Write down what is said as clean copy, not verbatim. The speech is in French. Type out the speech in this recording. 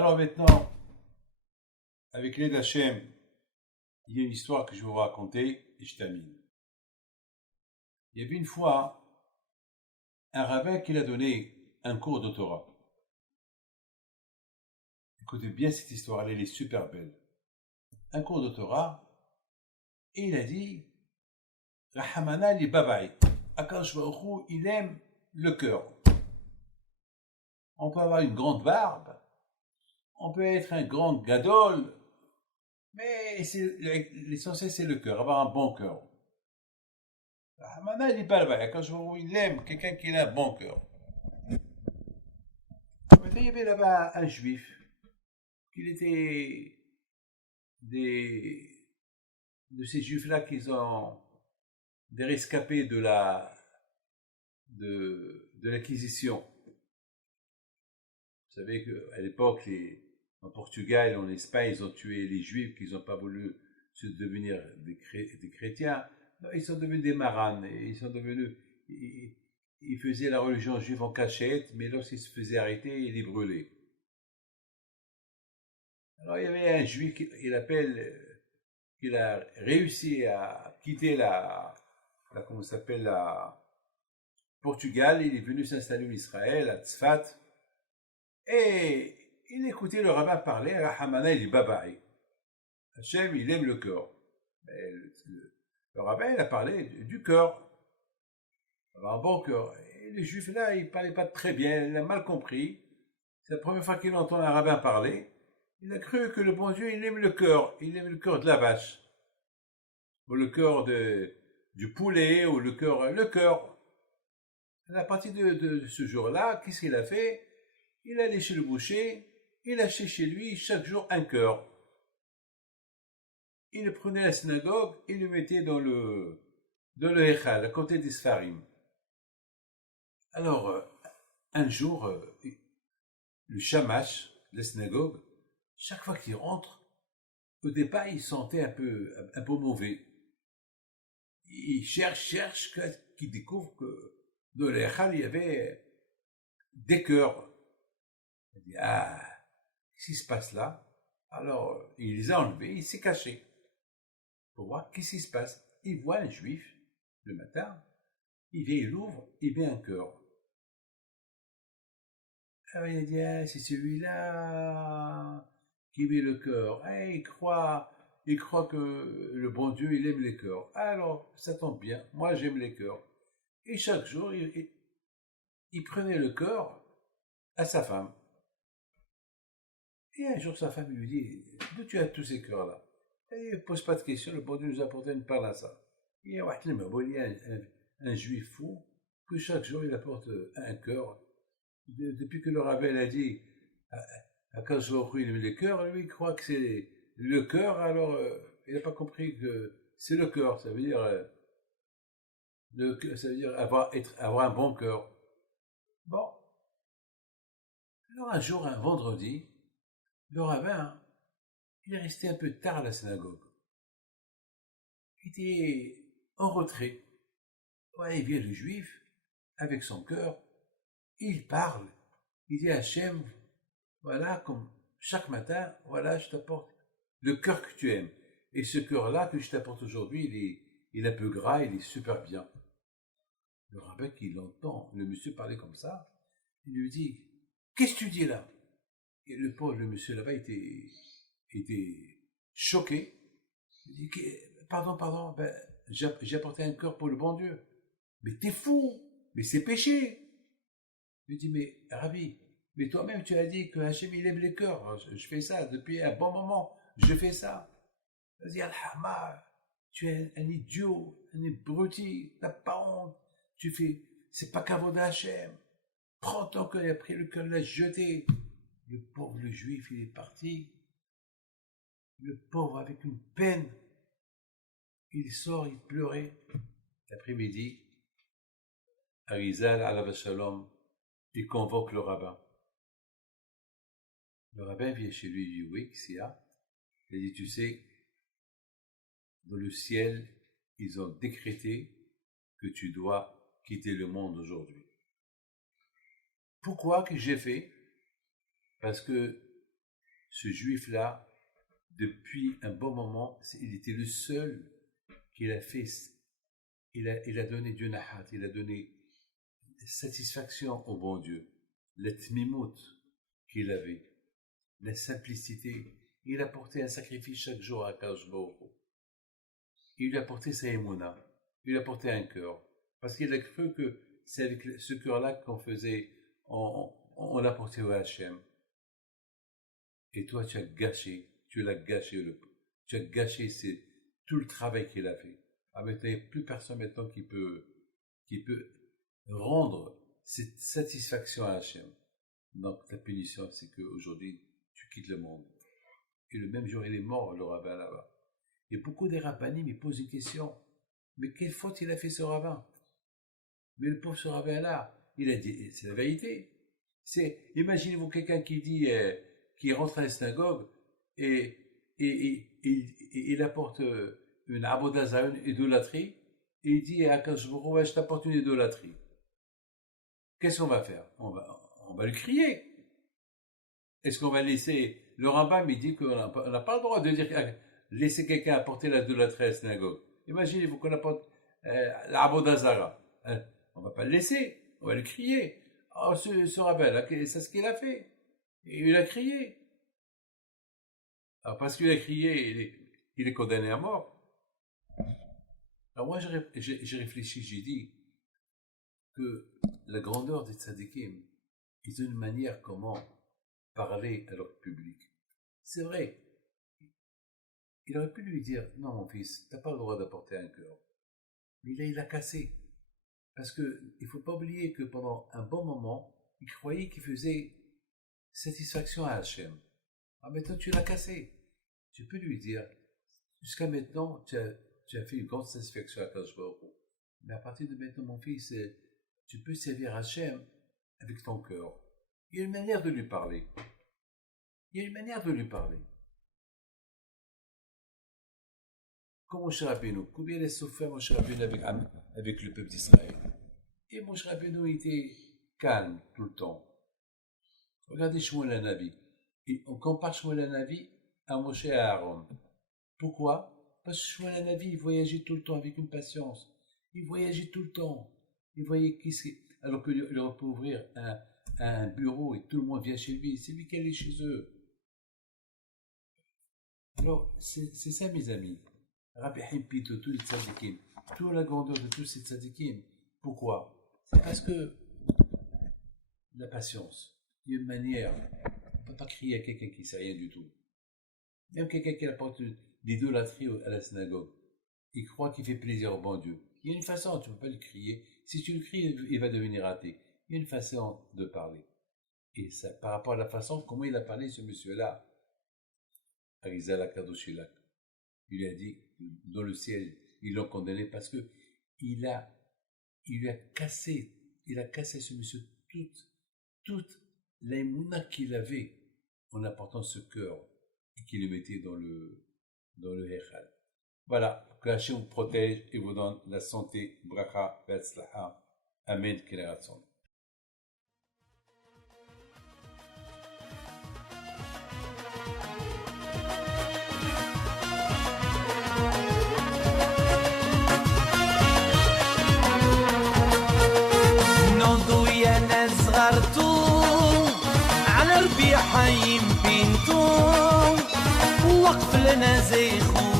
Alors maintenant, avec l'aide d'Hachem, il y a une histoire que je vais vous raconter et je termine. Il y avait une fois un rabbin qui a donné un cours de Torah. Écoutez bien cette histoire, elle est super belle. Un cours de Torah, et il a dit Rahamana li babaï. Akadosh Baruch Hu, il aime le cœur. On peut avoir une grande barbe, on peut être un grand gadol, mais l'essentiel c'est le cœur, avoir un bon cœur. Rahamana li babaï. Akadosh Baruch Hu, il aime quelqu'un qui a un bon cœur. Il y avait là-bas un juif, qu'il était de ces juifs-là qui ont des rescapés de l'acquisition. Vous savez qu'à l'époque, en Portugal, en Espagne, ils ont tué les juifs qui n'ont pas voulu se devenir des chrétiens. Non, ils sont devenus des maranes. Ils sont devenus, ils faisaient la religion juive en cachette, mais lorsqu'ils se faisaient arrêter, ils les brûlaient. Alors il y avait un juif qu'il a réussi à quitter comment ça s'appelle, la Portugal. Il est venu s'installer en Israël, à Tzfat, et il écoutait le rabbin parler, Rahamana il babaï. Hachem, il aime le cœur. Le rabbin, il a parlé du cœur, avoir un bon cœur. Et le juif là, il parlait pas très bien, il a mal compris. C'est la première fois qu'il entend un rabbin parler. Il a cru que le bon Dieu, il aime le cœur de la vache, ou le cœur du poulet, ou le cœur. À partir de ce jour-là, qu'est-ce qu'il a fait? Il allait chez le boucher, il achetait chez lui chaque jour un cœur. Il le prenait à la synagogue, il le mettait dans le Echal, à côté des Sfarim. Alors, un jour, le shamash de la synagogue, chaque fois qu'il rentre, au départ, il sentait un peu mauvais. Il cherche, qu'il découvre que dans l'Echal, il y avait des cœurs. Il dit, qu'est-ce qui se passe là? Alors, il les a enlevés, il s'est caché. Pour voir qu'est-ce qui se passe. Il voit un juif, le matin, il vient, il ouvre, il met un cœur. Alors il a dit, c'est celui-là qui met le cœur. Il croit que le bon Dieu, il aime les cœurs. Alors, ça tombe bien, moi j'aime les cœurs. Et chaque jour, il prenait le cœur à sa femme. Et un jour, sa femme lui dit, d'où tu as tous ces cœurs-là? Il ne pose pas de questions, le bon Dieu nous a apporté une part à ça. Il y a un juif fou que chaque jour il apporte un cœur. Depuis que le rabbin a dit à Kazoru il aime les cœurs, lui il croit que c'est le cœur, alors il n'a pas compris que c'est le cœur, ça veut dire avoir un bon cœur. Bon, alors un jour, un vendredi, le rabbin, il est resté un peu tard à la synagogue. Il était en retrait. Ouais, il vient le juif, avec son cœur, il parle, il dit à Hachem, voilà, comme chaque matin, voilà, je t'apporte le cœur que tu aimes. Et ce cœur-là que je t'apporte aujourd'hui, il est un peu gras, il est super bien. Le rabbin qui l'entend, le monsieur parler comme ça, il lui dit, qu'est-ce que tu dis là? Et le monsieur là-bas était choqué. Il dit, pardon, ben, j'ai apporté un cœur pour le bon Dieu. Mais t'es fou, mais c'est péché. Il dit, mais Rabbi, mais toi-même tu as dit que Hachem il aime les cœurs. Je fais ça depuis un bon moment, je fais ça. Il dit, Alhamar, tu es un idiot, un abruti, t'as pas honte. Tu fais, c'est pas kavod Hachem. Prends ton cœur, il a pris le cœur, l'a jeté. Le pauvre le juif, il est parti. Le pauvre avec une peine. Il sort, il pleurait. L'après-midi, Arizal, alav shalom, il convoque le rabbin. Le rabbin vient chez lui, il dit, oui, qu'est-ce qu'il y a? Il dit, tu sais, dans le ciel, ils ont décrété que tu dois quitter le monde aujourd'hui. Pourquoi que j'ai fait? Parce que ce juif-là, depuis un bon moment, il était le seul qu'il a fait, il a donné Dieu nahat, il a donné satisfaction au bon Dieu, la tmimout qu'il avait, la simplicité. Il a porté un sacrifice chaque jour à Kadosh Baruch Hu. Il lui a porté sa émouna, il lui a porté un cœur, parce qu'il a cru que c'est avec ce cœur-là qu'on faisait, on l'a porté au Hachem. Et toi, tu l'as gâché, tu as gâché tout le travail qu'il a fait. Ah, mais il n'y a plus personne maintenant qui peut rendre cette satisfaction à Hachem. Donc, la punition, c'est qu'aujourd'hui, tu quittes le monde. Et le même jour, il est mort, le rabbin là-bas. Et beaucoup des rabbinim, ils posent une question. Mais quelle faute il a fait ce rabbin? Mais le pauvre ce rabbin-là, il a dit, c'est la vérité. Imaginez-vous quelqu'un qui dit, qui rentre à la synagogue et il apporte une abodaza, une idolâtrie, et il dit à Akash Baruch Hu, je t'apporte une idolâtrie. Qu'est-ce qu'on va faire? On va lui crier. Est-ce qu'on va laisser... Le Rambam, il dit qu'on n'a pas le droit de dire laisser quelqu'un apporter l'idolâtrie à la synagogue. Imaginez-vous qu'on apporte l'abodazara. On ne va pas le laisser, on va lui crier. Oh, ce rabbin-là, c'est ce qu'il a fait. Et il a crié. Alors, parce qu'il a crié, il est condamné à mort. Alors, moi, j'ai réfléchi, j'ai dit que la grandeur des tzadikim, ils ont une manière comment parler à leur public. C'est vrai. Il aurait pu lui dire, non, mon fils, tu n'as pas le droit d'apporter un cœur. Mais là, il a cassé. Parce qu'il ne faut pas oublier que pendant un bon moment, il croyait qu'il faisait satisfaction à Hachem. Ah, maintenant, tu l'as cassé. Tu peux lui dire, jusqu'à maintenant, tu as fait une grande satisfaction à Kadosh Baruch Hu. Mais à partir de maintenant, mon fils, tu peux servir Hachem avec ton cœur. Il y a une manière de lui parler. Comme Moshe Rabbeinu, combien il a souffert Moshe Rabbeinu avec le peuple d'Israël. Et Moshe Rabbeinu était calme tout le temps. Regardez Shmuel HaNavi. On compare Shmuel HaNavi à Moshe et à Aaron. Pourquoi? Parce que Shmuel HaNavi, il voyageait tout le temps avec une patience. Il voyageait tout le temps. Il voyait alors qu'il aurait pu ouvrir un bureau et tout le monde vient chez lui. C'est lui qui allait chez eux. Alors, c'est ça, mes amis. Rabbi Himpito, tous les tzadikim, toute la grandeur de tous ces tzadikim. Pourquoi? C'est parce que la patience, il y a une manière. On ne peut pas crier à quelqu'un qui ne sait rien du tout. Même quelqu'un qui apporte l'idolâtrie à la synagogue, il croit qu'il fait plaisir au bon Dieu. Il y a une façon, tu ne peux pas lui crier. Si tu le cries, il va devenir athée. Il y a une façon de parler. Et ça, par rapport à la façon, comment il a parlé, ce monsieur-là, Arizal Akadoshilak. Il lui a dit, dans le ciel, ils l'ont condamné parce que il lui a cassé ce monsieur toute l'aïmouna qu'il avait en apportant ce cœur et qu'il le mettait dans le Hechal. Voilà, que Hachem vous protège et vous donne la santé, bracha, be'atzlaha, amen, k'leratson. على ربيع حيم بنتو وقف لنا زي خو